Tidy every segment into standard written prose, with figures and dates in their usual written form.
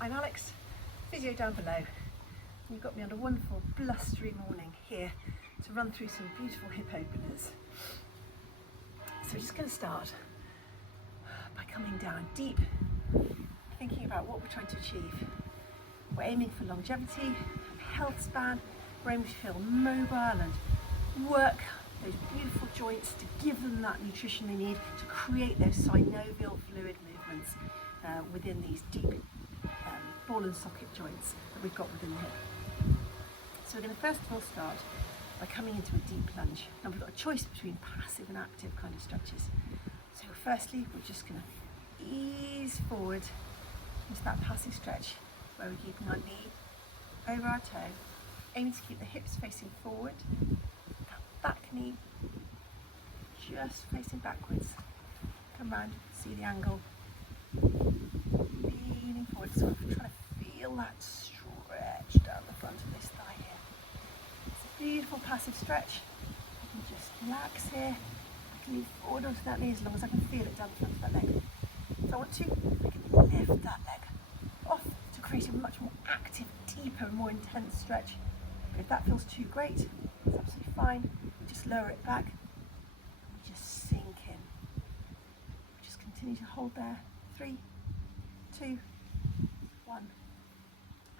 I'm Alex, Physio Down Below. You've got me on a wonderful blustery morning here to run through some beautiful hip openers. So we're just going to start by coming down deep, thinking about what we're trying to achieve. We're aiming for longevity, health span, we're aiming to feel mobile and work those beautiful joints to give them that nutrition they need to create those synovial fluid movements within these deep ball and socket joints that we've got within the hip. So we're going to first of all start by coming into a deep lunge. Now we've got a choice between passive and active kind of stretches. So firstly, we're just going to ease forward into that passive stretch where we're keeping our knee over our toe, aiming to keep the hips facing forward, that back knee just facing backwards. Come round, see the angle, leaning forward, so I'm trying to feel that stretch down the front of this thigh here. It's a beautiful passive stretch. I can just relax here. I can move forward onto that knee as long as I can feel it down the front of that leg. If I want to, I can lift that leg off to create a much more active, deeper, more intense stretch. But if that feels too great, it's absolutely fine. We just lower it back and we just sink in. We just continue to hold there. 3, 2, 1.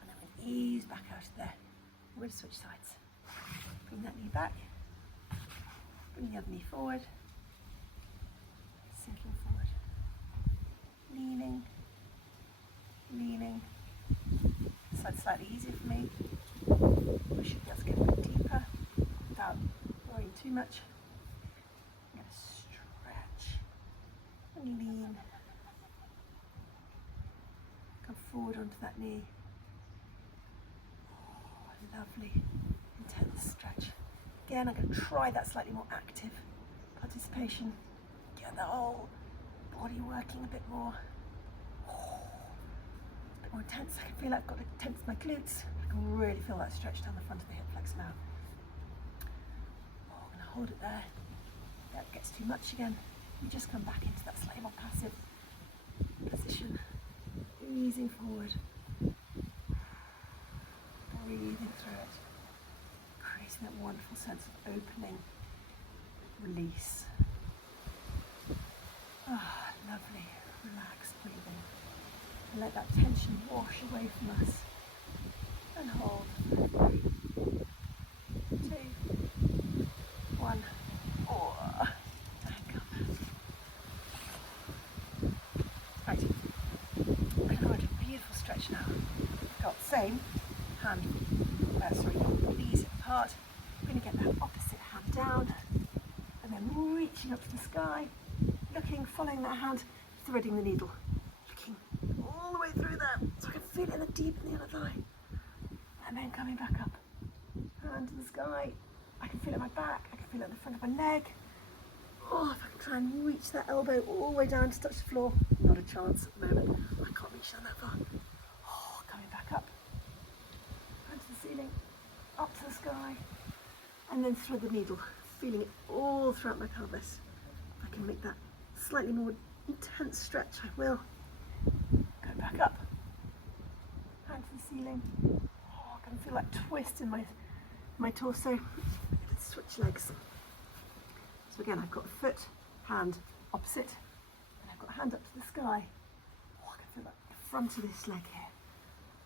And then we ease back out of there. We'll switch sides. Bring that knee back. Bring the other knee forward. Sinking forward. Leaning. Leaning. This side's slightly easier for me. We should be able to get a bit deeper without worrying too much. I'm going to stretch and lean. Come forward onto that knee. Oh, lovely, intense stretch. Again, I'm going to try that slightly more active participation. Get the whole body working a bit more. A bit more intense. I can feel I've got to tense my glutes. I can really feel that stretch down the front of the hip flexor now. Oh, I'm going to hold it there. If that gets too much again, you just come back into that slightly more passive position. Easing forward. Breathing through it. Creating that wonderful sense of opening, release. Ah, lovely, relaxed breathing. And let that tension wash away from us. And hold. 3, 2, 1. Oh, and come back. Right. And we're in a beautiful stretch now. We've got same hand, knees apart. We're going to get that opposite hand down. And then reaching up to the sky. Looking, following that hand, threading the needle. Looking all the way through there, so I can feel it in the deep in the other thigh. And then coming back up. Hand to the sky. I can feel it in my back, I can feel it in the front of my leg. Oh, if I can try and reach that elbow all the way down to touch the floor. Not a chance at the moment. I can't reach down that far. Oh, coming back up. Hand to the ceiling. Up to the sky. And then thread the needle. Feeling it all throughout my pelvis. If I can make that slightly more intense stretch, I will. Go back up. Hand to the ceiling. Oh, I can feel that twist in my torso. Let's switch legs. So again, I've got a foot, hand opposite, and I've got a hand up to the sky. Oh, I can feel that the front of this leg here.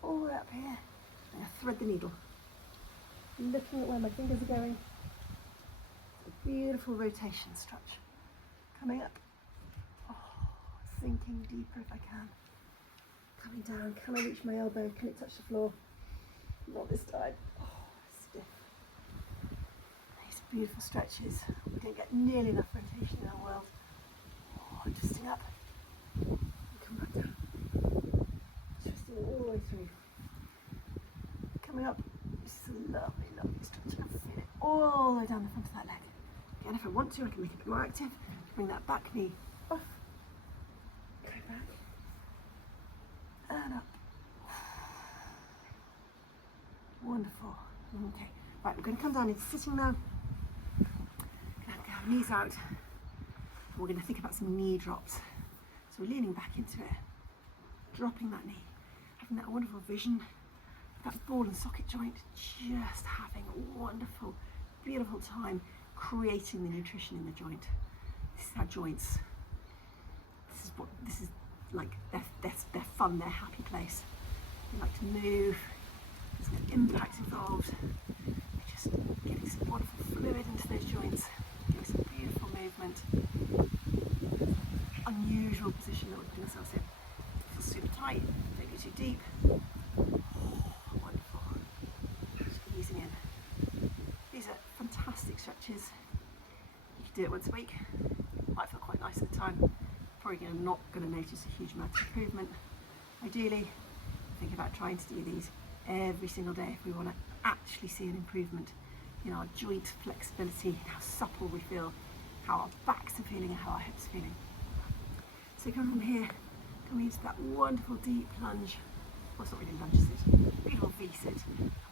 All the way up here. And I thread the needle. Looking at where my fingers are going. It's a beautiful rotation stretch. Coming up. Oh, sinking deeper if I can. Coming down. Can I reach my elbow? Can it touch the floor? Not this time. Oh, stiff. These beautiful stretches. We don't get nearly enough rotation in our world. Oh, twisting up. And come back down. Twisting all the way through. Coming up. This is a lovely, lovely stretch. I can feel it all the way down the front of that leg. Again, if I want to, I can make it a bit more active. Bring that back knee off. Go back. And up. Wonderful. Okay. Right, we're going to come down into sitting now. Going to have knees out. We're going to think about some knee drops. So we're leaning back into it, dropping that knee. I having that wonderful vision, that ball and socket joint, just having a wonderful, beautiful time creating the nutrition in the joint. This is how joints, this is like their fun, their happy place. They like to move, there's no impact involved. They're just getting some wonderful fluid into those joints, giving some beautiful movement. Unusual position that we're putting ourselves in. Feel super tight, don't get too deep. Wonderful. Just easing in. These are fantastic stretches. You can do it once a week. Might feel quite nice at the time. Probably not going to notice a huge amount of improvement. Ideally, think about trying to do these every single day if we want to actually see an improvement in our joint flexibility, how supple we feel, how our backs are feeling, and how our hips are feeling. So come from here, coming into that wonderful deep lunge. Well, it's not really lunge, sit. Beautiful V-sit.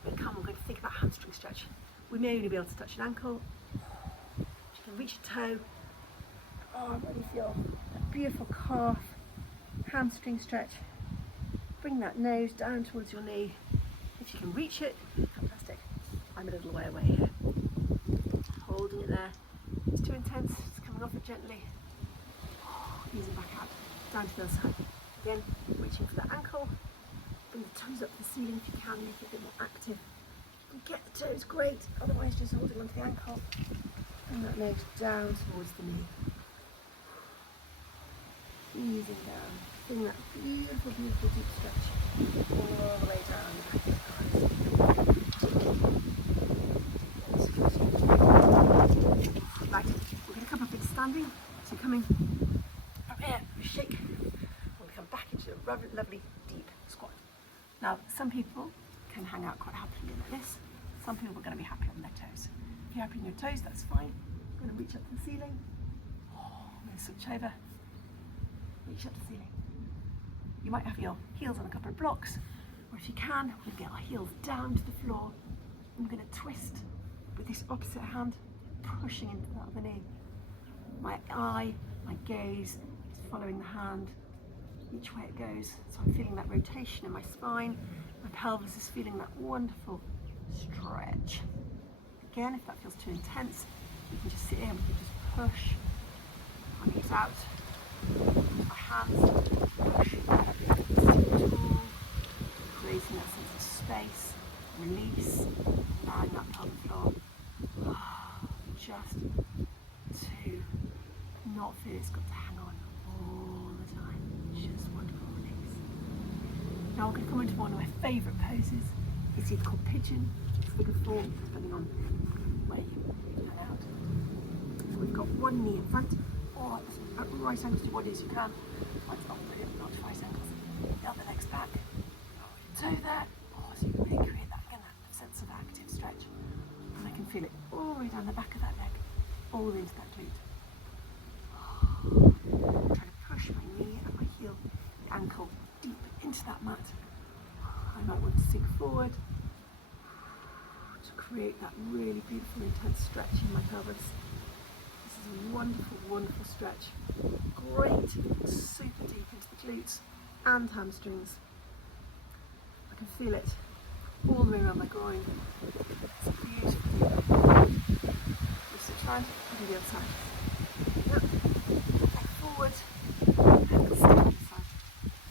We're going to think about hamstring stretch. We may only be able to touch an ankle. You can reach a toe. Oh, really feel that beautiful calf, hamstring stretch. Bring that nose down towards your knee. If you can reach it, fantastic. I'm a little way away here. Holding it there. It's too intense, just coming off it gently. Easing back out, down to the other side. Again, reaching for that ankle. Bring the toes up to the ceiling if you can, make it a bit more active. If you can get the toes, great. Otherwise, just holding onto the ankle. Bring that nose down towards the knee. Easing down. Bring that beautiful, beautiful deep stretch all the way down the back of the thighs. Right, we're going to come up into standing. So coming up here, shake. We'll come back into a lovely deep squat. Now, some people can hang out quite happily like this. Some people are going to be happy on their toes. If you're happy on your toes, that's fine. I'm going to reach up to the ceiling. I'm going to switch over. Reach up to the ceiling. You might have your heels on a couple of blocks, or if you can, we're going to get our heels down to the floor. I'm going to twist with this opposite hand, pushing into that other knee. My eye, my gaze is following the hand, each way it goes. So I'm feeling that rotation in my spine. My pelvis is feeling that wonderful stretch. Again, if that feels too intense, you can just sit here and we can just push my knees out. My hands push, tall, creating that sense of space, release, allowing that pelvic floor. Just to not feel it's got to hang on all the time. Just wonderful release. Now we're going to come into one of my favourite poses. It's either called pigeon, figure four, depending on where you hang out. So we've got one knee in front, or at right angles to body as you can. Mine's not brilliant, not to right angles. The other leg's back. Toe there. Oh, so you can really create that again, that sense of active stretch. And I can feel it all the way down the back of that leg, all the way into that glute. I'm trying to push my knee and my heel, the ankle deep into that mat. I might want to sink forward to create that really beautiful, intense stretch in my pelvis. This is a wonderful, wonderful stretch. Great, super deep into the glutes and hamstrings. I can feel it all the way around my groin. It's beautiful. We switch around and do the other side. Back forward, and sit on the side.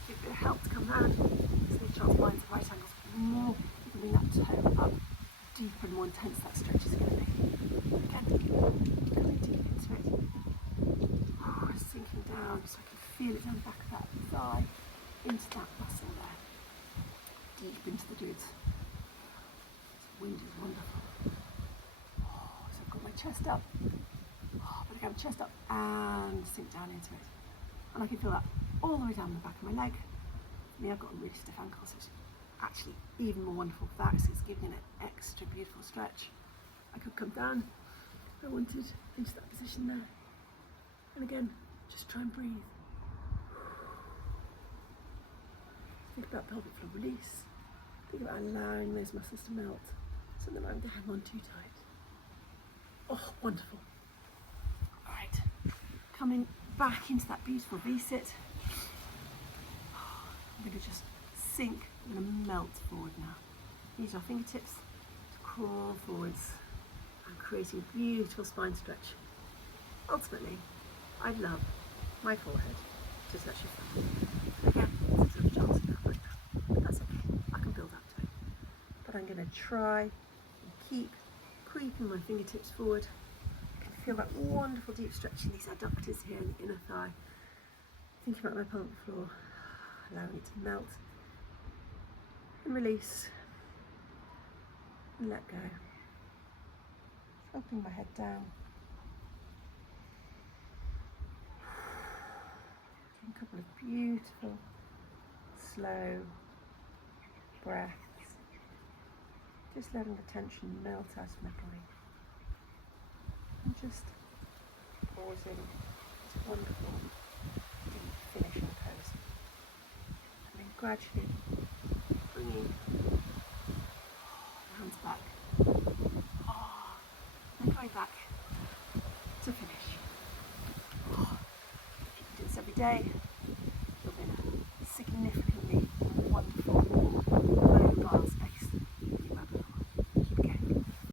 Give it a bit of help to come round. So the sharp lines at right angles. More, you can bring that toe up. Deeper and more intense that stretch is going to be. Again, going deep into it. Sinking down so I can feel it down the back of that thigh, into that muscle there. Deep into the glutes. The wind is wonderful. So I've got my chest up. But again, chest up and sink down into it. And I can feel that all the way down the back of my leg. I mean, I've got a really stiff ankle, so it's actually even more wonderful for that, so it's giving it an extra beautiful stretch. I could come down if I wanted into that position there. And again, just try and breathe. Think about pelvic floor release. Think about allowing those muscles to melt so that I don't hang on too tight. Oh, wonderful. All right, coming back into that beautiful V-sit. I'm going to just sink I'm going to melt forward now. Use our fingertips to crawl forwards and creating a beautiful spine stretch. Ultimately, I'd love my forehead to touch your thumb. Again, it's a little chance now right now, but that's okay. I can build up to it. But I'm going to try and keep creeping my fingertips forward. I can feel that wonderful deep stretch in these adductors here in the inner thigh. Thinking about my pelvic floor, allowing it to melt and release and let go. Opening my head down. Taking a couple of beautiful, slow breaths. Just letting the tension melt out of my body. And just pausing this wonderful deep finishing pose. And then gradually bringing the hands back. And going back to finish. You can do this every day.